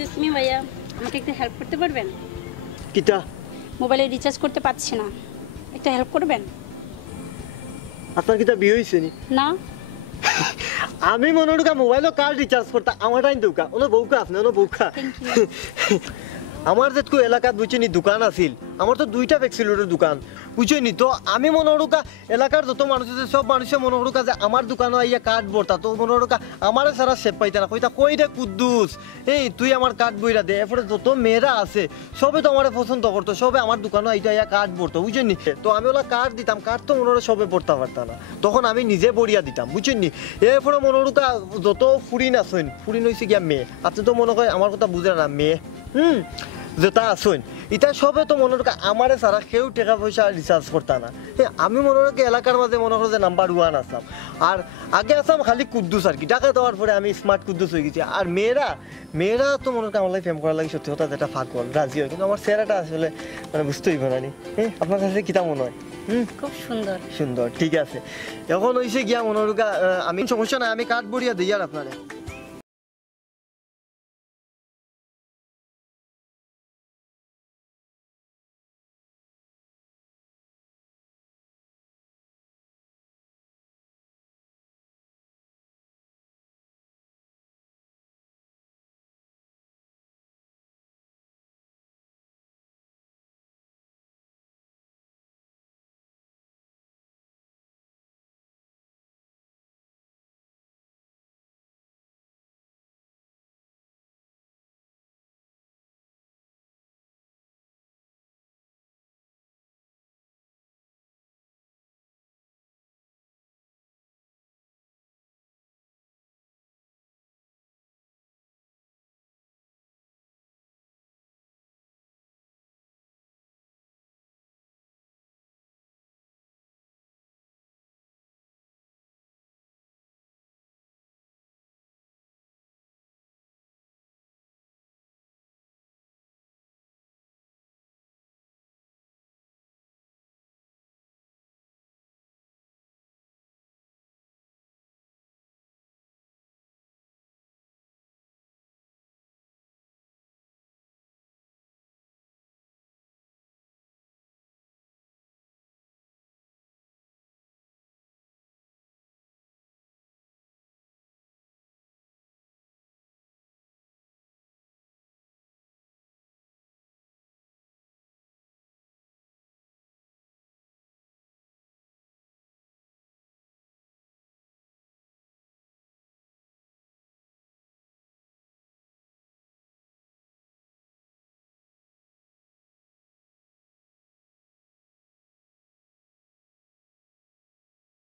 Excuse me ভাইয়া, আমাকে একটু হেল্প করতে পারবেন? কিটা মোবাইলে রিচার্জ করতে পারছি না, একটা হেল্প করবেন? আপনার কিটা বিয়ে হয়েছে নি? না। আমি মনে হয় মোবাইলও কার্ড রিচার্জ করতে আমার টাইম দৌকা ওনো বউকা আপনি ওনো বউকা থ্যাংক ইউ। আমার যেটুকু এলাকাত বুঝছেনি দোকান আছিল আমার তো দুইটা ভ্যাকসিলেটের দোকান বুঝছেনি তো আমি মনে হরুকা এলাকার যত মানুষ আছে সব মানুষে মনে হরুকা যে আমার দোকানে আইয়া কার্ড ভরতা তো মনে হরুকা আমারে সারা সেপ পাইতা না কইতা কই রে কুদ্দুস এই তুই আমার কার্ড বইরা দে এরপরে যত মেয়েরা আছে সবে তো আমারে পছন্দ করতো সবে আমার দোকানে আইতা আইয়া কার্ড ভরতো বুঝছেনি তো আমি ওলা কার্ড দিতাম কার্ড তো মনে হলো সবে ভরতে পারতাম না তখন আমি নিজে বড়িয়া দিতাম বুঝছেনি এরপরে মনে হরুকা যত ফুরিন আসেন ফুরিন হয়েছে গিয়া মেয়ে আপনি তো মনে হয় আমার কথা বুঝে না মেয়ে যেটা আসুন এটা সবে তো মনে রাখা আমারে সারা কেউ টাকা পয়সা রিচার্জ করতা না আমি মনে রাখি এলাকার মাঝে মনে করো যে নাম্বার 1 আসাম আর আগে আসাম খালি কুদ্দুস আর কি টাকা দেওয়ার পরে আমি স্মার্ট কুদ্দুস হয়ে গেছি আর মেয়েরা তো মনে রাখা আমার লাগে প্রেম করার লাগে সত্যি কথা যেটা পাগল রাজি হয় কিন্তু আমার চেহারাটা আসলে মানে বুঝতেই পারে না আপনার কাছে কিতা মনে হয়? খুব সুন্দর। সুন্দর ঠিক আছে এখন হয়েছে গিয়া মনে রাখা আমি সমস্যা নাই আমি কার্ড বড়িয়া দিই আর আপনারে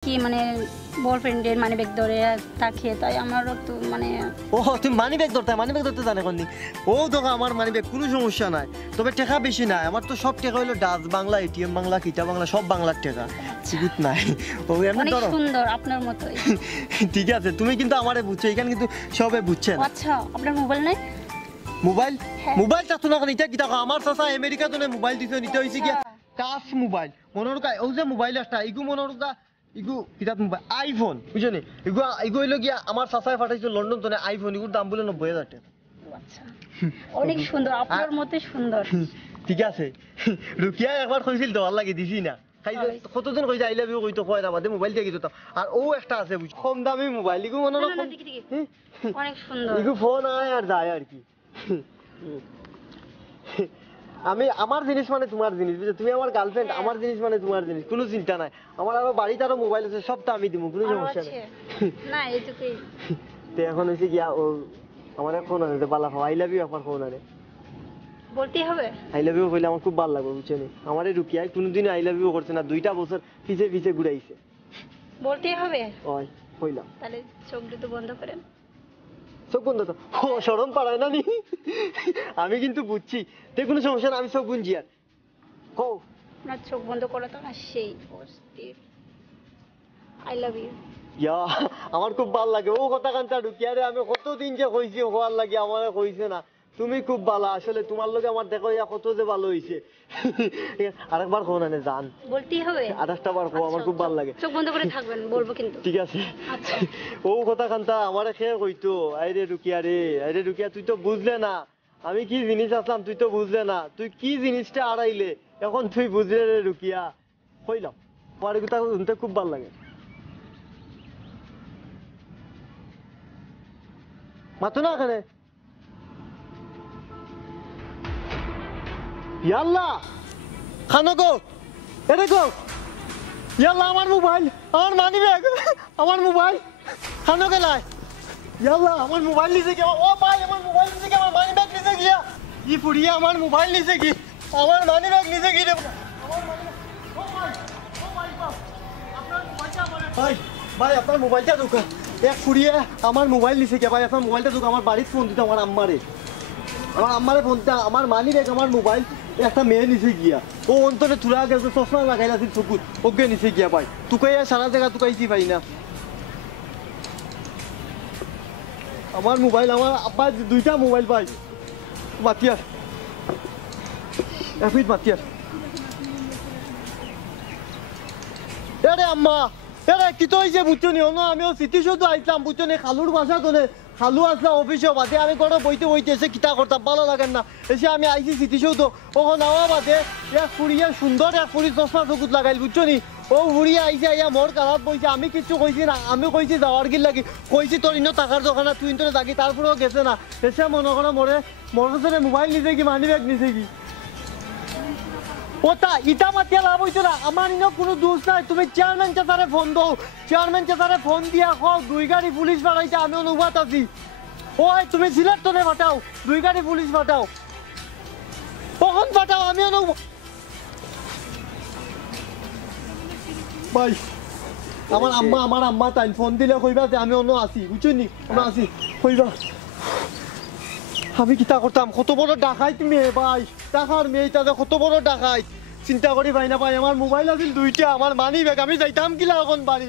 কি মানে বয়ফ্রেন্ডের মানি ব্যাগ ধরে তাকে তাই আমারও তো মানে ও তুমি মানি ব্যাগ ধরতে জানে কোনদিন ও দোকা আমার মানি ব্যাগ কোনো সমস্যা নাই তবে টাকা বেশি নাই আমার তো সব টাকা হইলো ডাচ বাংলা এটিএম বাংলা কিটা বাংলা সব বাংলার টাকা টিকিট নাই ও এমন অনেক ধরো সুন্দর আপনার মতোই। ঠিক আছে তুমি কিন্তু আমারে বুঝছো এখানে কিন্তু সবে বুঝছেন আচ্ছা আপনার মোবাইল নাই? মোবাইল হ্যাঁ। মোবাইল চাচ্ছ না এটা কিটা আমার চাচা আমেরিকা তো মোবাইল দিছে নিতে হইছে কি টাচ মোবাইল মনে রাখা ও যে মোবাইল একটা ইগু মনে রাখা ইগু কিটা মোবাইল আইফোন বুঝছনি ইগু হইলো গিয়া আমার চাচায় পাঠাইছে লন্ডন তো আইফোন ইগুর দাম বলে 90,000 টাকা। আচ্ছা অনেক সুন্দর আপনার মতে সুন্দর। ঠিক আছে রুকিয়া একবার কইছিল দেওয়ার লাগে দিছি না কতদিন কইছে আই লাভ ইউ কইতো কয় না বাদে মোবাইল দিয়ে দিত আর ও একটা আছে বুঝ কম দামি মোবাইল ইগু মনে রাখো অনেক সুন্দর ইগু ফোন আয় আর যায় আর কি আমি আমার জিনিস মানে তোমার জিনিস বুঝছো তুমি আমার গার্লফ্রেন্ড আমার জিনিস মানে তোমার জিনিস কোনো চিন্তা নাই আমার আরো বাড়িতে আরো মোবাইল আছে সবটা আমি দিব কোনো সমস্যা নেই না এইটুকুই তো এখন হইছে গিয়া ও আমার ফোন আনে বালা আই লাভ ইউ আমার ফোন আনে বলতেই হবে আই লাভ ইউ কইলে আমার খুব ভালো লাগবে বুঝছো আমার এই রুকিয়া কোনোদিন আই লাভ ইউ করছে না 2টা বছর পিছে পিছে ঘুরাইছে বলতেই হবে ওই কইলাম তাহলে চোখ দুটো বন্ধ করেন চোখ বন্ধ তো ও শরম পাড়ায় না নি আমি কিন্তু বুঝছি তুই কোনো সমস্যা না আমি চোখ গুনছি আর কো না চোখ বন্ধ করো তো না সেই অস্থির আই লাভ ইউ ইয়া আমার খুব ভালো লাগে ও কথা কান্তা ঢুকিয়া রে আমি কতদিন যে কইছি হওয়ার লাগে আমার কইছে না তুমি খুব ভালো আসলে তোমার লগে আমার দেখো ইয়া কত যে ভালো হইছে আরেকবার কো না জান বলতেই হবে আরেকটা বার কো আমার খুব ভালো লাগে চোখ বন্ধ করে থাকবেন বলবো কিন্তু ঠিক আছে আচ্ছা ও কথা কান্তা আমারে খেয়ে কইতো আইরে ঢুকিয়া তুই তো বুঝলে না আমি কি জিনিস আসলাম তুই তো বুঝলে না, তুই কি জিনিসটা আড়াইলে এখন তুই বুঝলে রে রুকিয়া। কইলাম পরে কথা শুনতে খুব ভালো লাগে। মাতো না এখানে। ইয়াল্লা খানো গো, এটা গো ইয়াল্লা আমার মোবাইল, আমার মানি ব্যাগ, আমার মোবাইল খানো গেলায়। ইয়াল্লা আমার মোবাইল নিছে কি? ও ভাই আমার মোবাইল নিছে কি? আমার মানি ব্যাগ নিছে কি? ই ফুড়িয়া আমার মোবাইল নিছে কি? আমার মানি ব্যাগ নিছে কি রে? আমার মানি ব্যাগ ও ভাই, ও ভাই বাপ আপনার মোবাইলটা আমার ভাই, ভাই আপনার মোবাইলটা দোকা এক ফুড়িয়া আমার মোবাইল নিছে কি? ভাই আপনার মোবাইলটা দোকা, আমার বাড়িতে ফোন দিতে আমার আম্মারে, আমার আম্মারে ফোনটা, আমার মানি ব্যাগ আমার মোবাইল একটা মেয়ে নিছে গিয়া। ও অন্তরে তুলা গেছে, চশমা লাগাই আছিল চকুত, ওকে নিছে গিয়া ভাই। তুকাই সারা জায়গা তুকাইছি ভাই না। আমার মোবাইল, আমার আব্বার দুইটা মোবাইল ভাই। মাতিয়ার এফিট মাতিয়ার এরে আম্মা, এরে কি তো হয়েছে বুঝছো নি? আমিও স্মৃতি শুধু আইসলাম বুঝছো নি, খালুর বাসা তোলে খালু আসলাম অফিসে বাদে, আমি কোনো বইতে বইতে এসে কিতা করতাম ভালো লাগেন না, এসে আমি আইসি স্মৃতি শুধু ওখানে নেওয়া বাদে এক ফুড়িয়া সুন্দর এক ফুড়ি চশমা চকুত লাগাইল বুঝছো নি। ও ফুড়িয়া আইসে আইয়া মোর কালাত বইছে, আমি কিচ্ছু কইছি না, আমি কইছি যাওয়ার গিল লাগি, কইছি তোর ইনো টাকার দোকানে তুই তোরে থাকি, তারপরেও গেছে না। এসে মনে করো মোরে মোর কাছে মোবাইল নিছে কি মানি ব্যাগ নিছে কি? ওটা ইটা মাতিয়া লাভ হইতো না, আমার ইনো কোনো দোষ নাই। তুমি চেয়ারম্যান চাচারে ফোন দাও, চেয়ারম্যান চাচারে ফোন দিয়া কও 2 গাড়ি পুলিশ বাড়াইতে, আমি অনুবাদ আছি। ওই তুমি সিলেট তোনে পাঠাও, 2 গাড়ি পুলিশ পাঠাও, কখন পাঠাও আমি অনুবাদ। ভাই আমার আম্মা তাই ফোন দিলে কইবা যে আমি অন্য আছি বুঝছো নি, অন্য আছি কইবা। আমি কিতা করতাম, কত বড় ডাকাইত মেয়ে ভাই, টাকার মেয়ে তাদের কত বড় ডাকাইত চিন্তা করি ভাই না ভাই। আমার মোবাইল আছিল 2টা, আমার মানি ব্যাগ, আমি যাইতাম কিলা এখন বাড়ি।